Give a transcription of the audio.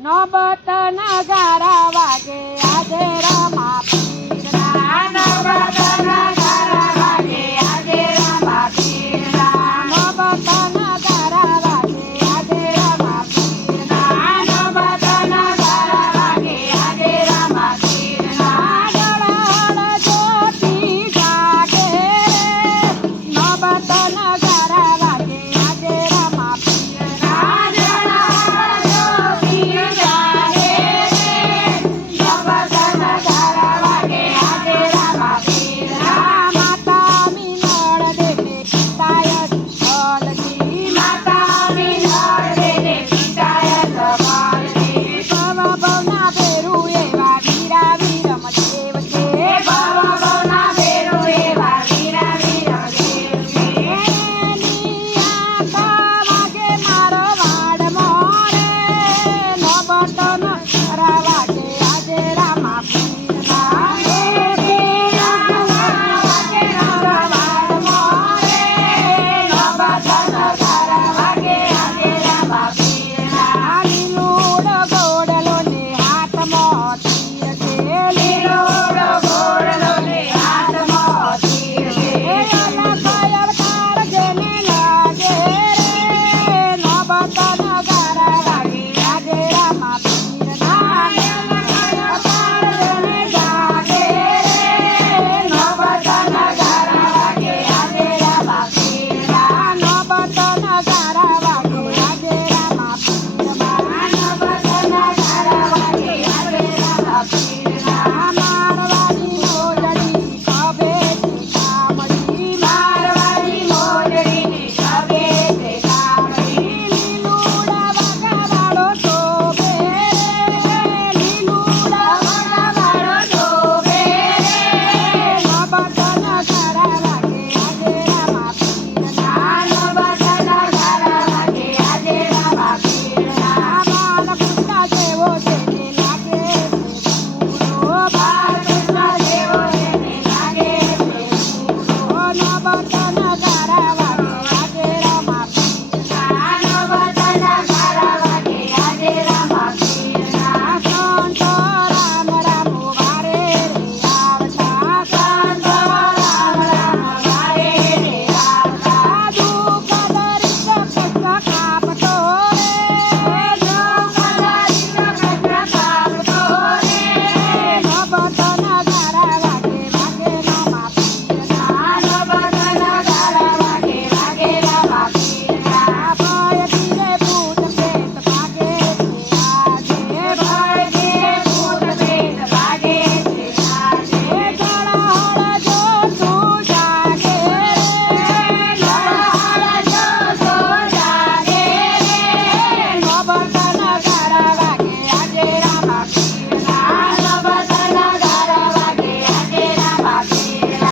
નોબત નગારા વાગે આજે